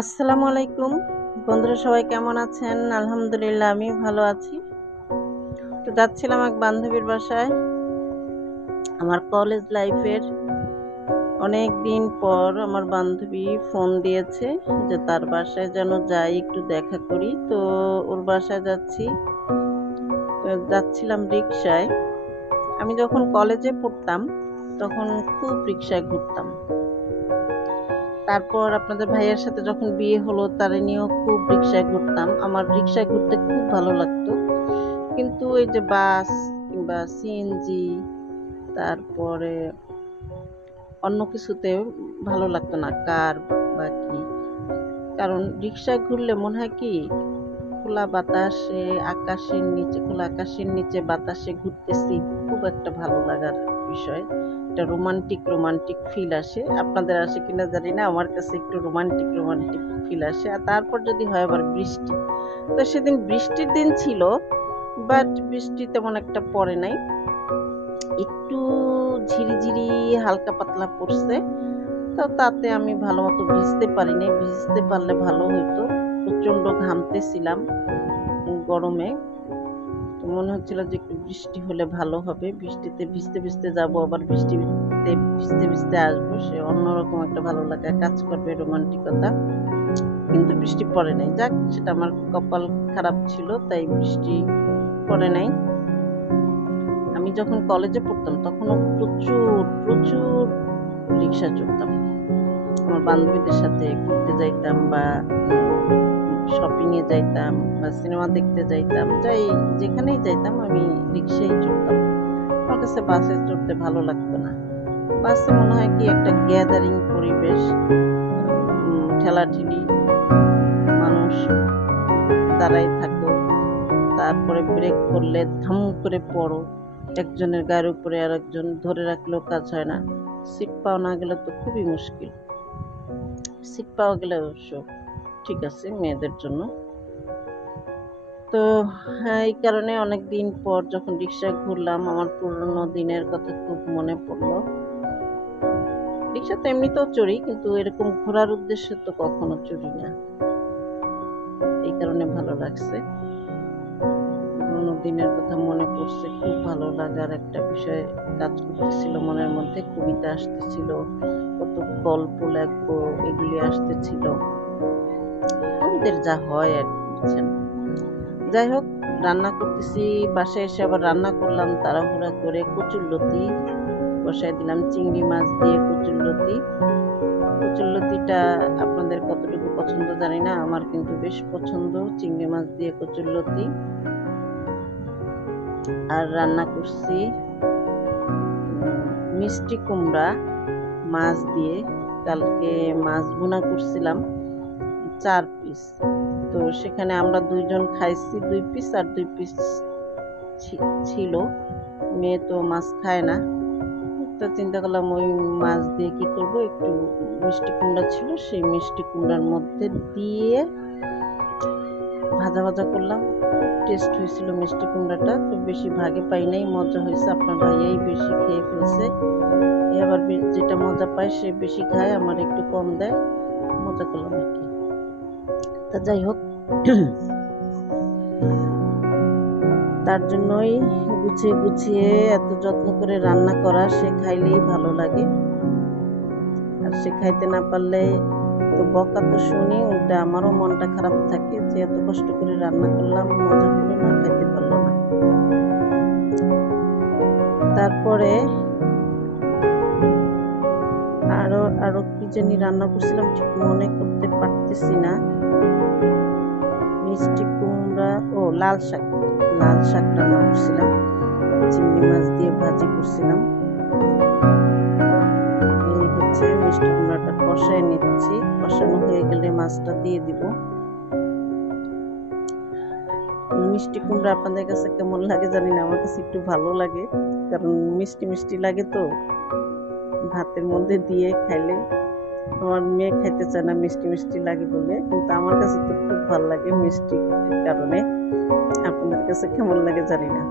আসসালামু আলাইকুম বন্ধুরা, সবাই কেমন আছেন? আলহামদুলিল্লাহ, আমি ভালো আছি। তো যাচ্ছিলাম এক বান্ধবীর বাসায়। আমার কলেজ লাইফের অনেক দিন পর আমার বান্ধবী ফোন দিয়েছে যে তার বাসায় যেন যাই, একটু দেখা করি। তো ওর বাসায় যাচ্ছি। তো যাচ্ছিলাম রিক্সায়। আমি যখন কলেজে পড়তাম তখন খুব রিক্সায় ঘুরতাম। তারপর আপনাদের ভাইয়ের সাথে যখন বিয়ে হলো, তারে নিয়েও খুব রিক্সায় ঘুরতাম। আমার রিক্সায় ঘুরতে খুব ভালো লাগতো। কিন্তু এই যে বাস কিংবা সিএনজি, তারপরে অন্য কিছুতে ভালো লাগতো না, কার বা কি। কারণ রিক্সায় ঘুরলে মনে হয় কি, খোলা বাতাসে, খোলা আকাশের নিচে বাতাসে ঘুরতেছি, খুব একটা ভালো লাগার বিষয়। একটা রোমান্টিক রোমান্টিক ফিল আসে। আপনাদের আসে কিনা জানি না, আমার কাছে একটু রোমান্টিক রোমান্টিক ফিল আসে। আর তারপর যদি হয় আবার বৃষ্টি, তো সেদিন বৃষ্টির দিন ছিল, বাট বৃষ্টি তেমন একটা পড়ে নাই, একটু ঝিরিঝিরি হালকা পাতলা পড়ছে। তো তাতে আমি ভালো মতো ভিজতে পারিনি, ভিজতে পারলে ভালো হইতো। প্রচন্ড ঘামতেছিলাম গরমে। তো মনে হচ্ছিল যে একটু বৃষ্টি হলে ভালো হবে, বৃষ্টিতে ভিজতে ভিজতে যাবো, আবার বৃষ্টিতে ভিজতে ভিজতে আসবো, সে অন্যরকম একটা ভালো লাগা কাজ করবে, রোমান্টিকতা। কিন্তু বৃষ্টি পড়ে নাই, যাক, সেটা আমার কপাল খারাপ ছিল, তাই বৃষ্টি পড়ে নাই। আমি যখন কলেজে পড়তাম তখনও প্রচুর প্রচুর রিক্সা চড়তাম। আমার বান্ধবীদের সাথে ঘুরতে যাইতাম, বা শপিং এ যাইতাম, বা সিনেমা দেখতে যাইতাম, যাই যেখানেই যাইতাম আমি রিক্সায় চড়তাম। আমার কাছে বাসে চড়তে ভালো লাগতো না। বাসে মনে হয় কি একটা গ্যাদারিং পরিবেশ, ঠেলাঠেলি, মানুষ দাঁড়াই থাকো, তারপরে ব্রেক করলে ধাম করে পড়ো, একজনের গায়ের উপরে আর একজন ধরে রাখলেও কাজ হয় না। সিট পাওয়া না গেলে তো খুবই মুশকিল। সিট পাওয়া গেলে অবশ্য ঠিক আছে মেয়েদের জন্য। তো হ্যাঁ, এই কারণে অনেক দিন পর যখন রিক্সায় ঘুরলাম, আমার পুরনো দিনের কথা খুব মনে পড়লো। রিক্সা তো এমনিতেও চড়ি, কিন্তু এরকম ঘোরার উদ্দেশ্যে তো কখনো চড়ি না, এই কারণে ভালো লাগছে। পুরনো দিনের কথা মনে পড়ছে, খুব ভালো লাগার একটা বিষয় কাজ করতেছিল মনের মধ্যে, কবিতা আসতেছিল, কত গল্প লাগবো এগুলি আসতেছিল, আমাদের যা হয় আর কি, বুঝছেন। যাই হোক, রান্না করতেছি, বাসায় এসে আবার রান্না করলাম তাড়াহুড়া করে। কচুরলতি বসায় দিলাম, চিংড়ি মাছ দিয়ে কচুরলতি। কচুরলতিটা আপনাদের কতটুকু পছন্দ জানি না, আমার কিন্তু বেশ পছন্দ চিংড়ি মাছ দিয়ে কচুরলতি। আর রান্না করছি মিষ্টি কুমড়া মাছ দিয়ে। কালকে মাছ ভুনা করছিলাম 4 পিস। তো সেখানে আমরা দুইজন খাইছি 2 পিস, আর 2 পিস ছিল। মেয়ে তো মাছ খায় না, তো চিন্তা করলাম ওই মাছ দিয়ে কি করব, একটু মিষ্টি কুমড়া ছিল, সেই মিষ্টি কুমড়ার মধ্যে দিয়ে ভাজা ভাজা করলাম। টেস্ট হয়েছিল মিষ্টি কুমড়াটা, তো বেশি ভাগে পাই নাই, মজা হয়েছে। আপনার ভাইয়াই বেশি খেয়ে ফেলছে। এবার যেটা মজা পায় সে বেশি খায়, আমার একটু কম দেয়। মজা করলাম আর কি। তা যাই হোক, তার জন্যই গুছিয়ে গুছিয়ে এত যত্ন করে রান্না করা, সে খাইলেই ভালো লাগে। আর সে খাইতে না পারলে তো বকা তো শুনি, উল্টা আমারও মনটা খারাপ থাকে যে এত কষ্ট করে রান্না করলাম, মজা হলো না, খাইতে পারলো না। তারপরে আরো আরো কি জানি রান্না করছিলাম, ঠিক মনে করতে পারতেছি না। মিষ্টি কুমড়া, ও লাল শাক, লাল শাক রান্না করছিলাম, চিংড়ি মাছ দিয়ে ভাজি করছিলাম। এই হচ্ছে মিষ্টি কুমড়াটা কষায় নিচ্ছি, কষানো হয়ে গেলে মাছটা দিয়ে দিব। মিষ্টি কুমড়া আপনাদের কাছে কেমন লাগে জানি না, আমার কাছে একটু ভালো লাগে, কারণ মিষ্টি মিষ্টি লাগে তো, ভাতের মধ্যে দিয়ে খাইলে। আমার মেয়ে খাইতে চায় না মিষ্টি মিষ্টি লাগে বলে, কিন্তু আমার কাছে তো খুব ভালো লাগে মিষ্টি কারণে। আপনাদের কাছে কেমন লাগে জানি না।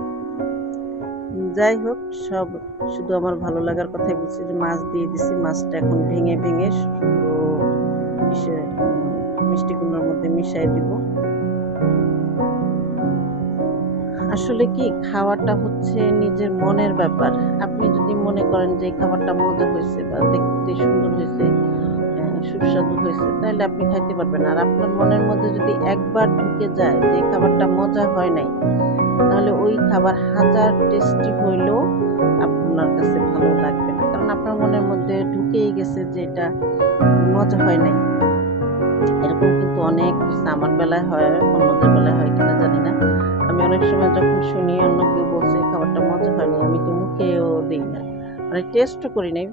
যাই হোক, সব শুধু আমার ভালো লাগার কথাই বলছি, যে মাছ দিয়ে দিছি, মাছটা এখন ভেঙে ভেঙে মিশাই দিব। আসলে কি, খাওয়াটা হচ্ছে নিজের মনের ব্যাপার। আপনি যদি মনে করেন যে এই খাবারটা মজা হয়েছে বা দেখতে সুন্দর হয়েছে, সুস্বাদু হয়েছে, তাহলে আপনি খাইতে পারবেন। আর আপনার মনের মধ্যে যদি একবার ঢুকে যায় যে এই খাবারটা মজা হয় নাই, তাহলে ওই খাবার হাজার টেস্টি হইলেও আপনার কাছে ভালো লাগবে না, কারণ আপনার মনের মধ্যে ঢুকেই গেছে যে এটা মজা হয় নাই। এরকম কিন্তু অনেক কিছু আমার বেলায় হয়, অন্যদের বেলায় হয় কিনা জানি না। আমি অনেক সময় যখন শুনি অন্য কেউ বলছে খাবারটা মজা হয়নি, আমি তো মুখেও দিই না, মানে টেস্টও করি নাই।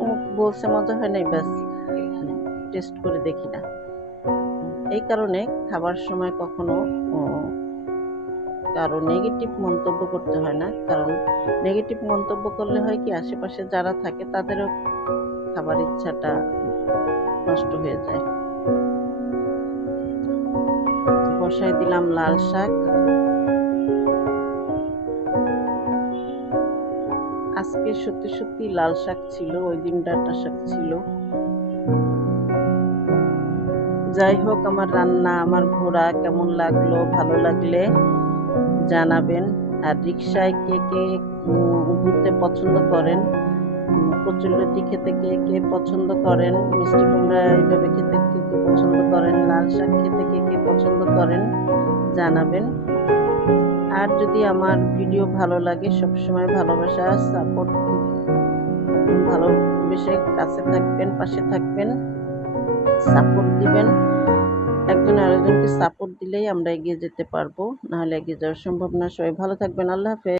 অমুক বলছে মজা হয় নাই, ব্যাস টেস্ট করে দেখি না। এই কারণে খাবার সময় কখনো কারো নেগেটিভ মন্তব্য করতে হয় না, কারণ নেগেটিভ মন্তব্য করলে হয় কি, আশেপাশে যারা থাকে তাদেরও খাবার ইচ্ছাটা নষ্ট হয়ে যায়। বসাই দিলাম লাল শাক। আজকে সত্যি সত্যি লাল শাক ছিল, ওই দিন ডাঁটা শাক ছিল। যাই হোক, আমার রান্না, আমার ঘোরা কেমন লাগলো, ভালো লাগলে জানাবেন। আর রিক্সায় কে কে ঘুরতে পছন্দ করেন, কচুরলতি খেতে কে কে পছন্দ করেন, মিষ্টি কুমড়া এইভাবে খেতে কে কে পছন্দ করেন, লাল শাক খেতে কে কে পছন্দ করেন জানাবেন। আর যদি আমার ভিডিও ভালো লাগে, সবসময় ভালোবাসা, সাপোর্ট, ভালোবেসে কাছে থাকবেন, পাশে থাকবেন, সাপোর্ট দিবেন। একজন আরেকজনকে সাপোর্ট দিলেই আমরা এগিয়ে যেতে পারবো, নাহলে এগিয়ে যাওয়া সম্ভব না। সবাই ভালো থাকবেন। আল্লাহ হাফেজ।